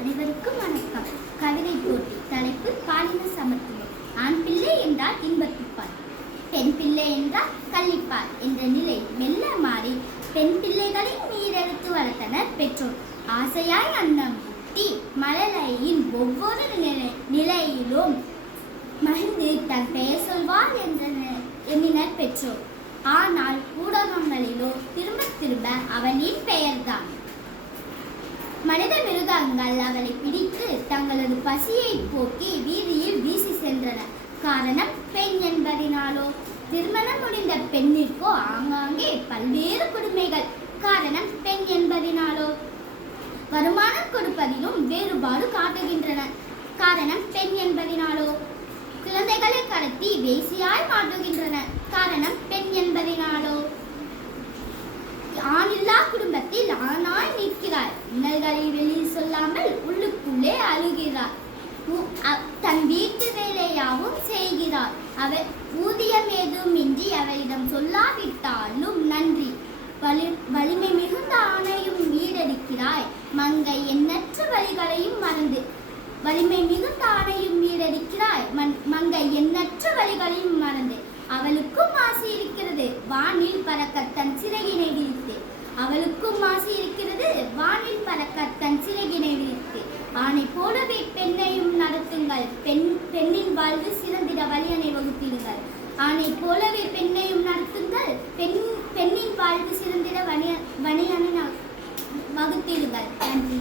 அனைவருக்கும் வணக்கம். கவிதை போட்டி. தலைப்பு பாலின சமத்துவம். ஆண் பிள்ளை என்றால் இன்பத்துப்பால், பெண் பிள்ளை என்றால் கள்ளிப்பால் என்ற நிலை மெல்ல மாறி பெண் பிள்ளைகளை மீறெடுத்து வளர்த்தனர் பெற்றோர். ஆசையாய் அன்னம் ஊட்டி மழலையின் ஒவ்வொரு நிலையிலும் மகிழ்ந்து தன் பெயர் சொல்வார் எண்ணினர் பெற்றோர். ஆனால் ஊடகங்களிலோ திரும்ப அவளின் பெயர்தான். மனித மிருகங்கள் அவளை பிடித்து தங்களது பசியை போக்கி வீதியில் வீசி சென்றன. காரணம் பெண் என்பதினாலோ? திருமணம் முடிந்த பெண்ணிற்கோ ஆங்காங்கே பல்வேறு கொடுமைகள். காரணம் பெண் என்பதினாலோ? வருமானம் கொடுப்பதிலும் வேறுபாடு காட்டுகின்றன. காரணம் பெண் என்பதினாலோ? குழந்தைகளை கடத்தி வேசியாய் மாட்டுகின்றன. காரணம் பெண் என்பதினாலோ? ஆணில்லா குடும்பத்தில் ஆணாய் நிற்கிறார். இன்னல்களை வெளியில் சொல்லாமல் உள்ளுக்குள்ளே அழுகிறார். தன் வீட்டு வேலையாவும் செய்கிறார். அவர் ஊதியம் ஏதுமின்றி அவரிடம் சொல்லாவிட்டாலும் நன்றி. வலிமை மிகுந்த ஆணையும் வீடடிக்கிறாய் மங்கை எண்ணற்ற வழிகளையும் மறந்து. வலிமை மிகுந்த ஆணையும் வீடடிக்கிறாய் மங்கை எண்ணற்ற வழிகளையும் மறந்து. அவளுக்கும் ஆசை இருக்கிறது வானில் பறக்க தன் சிறகினை விரித்து. அவளுக்கும் ஆசை இருக்கிறது வானில் பறக்க தன் சிறகினை விரித்து. ஆணை போலவே பெண்ணையும் நடத்துங்கள். பெண்ணின் வாழ்வு சிறந்திட வழியனை வகுத்திடுங்கள். ஆணை போலவே பெண்ணையும் நடத்துங்கள். பெண்ணின் வாழ்வு சிறந்திட வழியனை வகுத்திடுங்கள். நன்றி.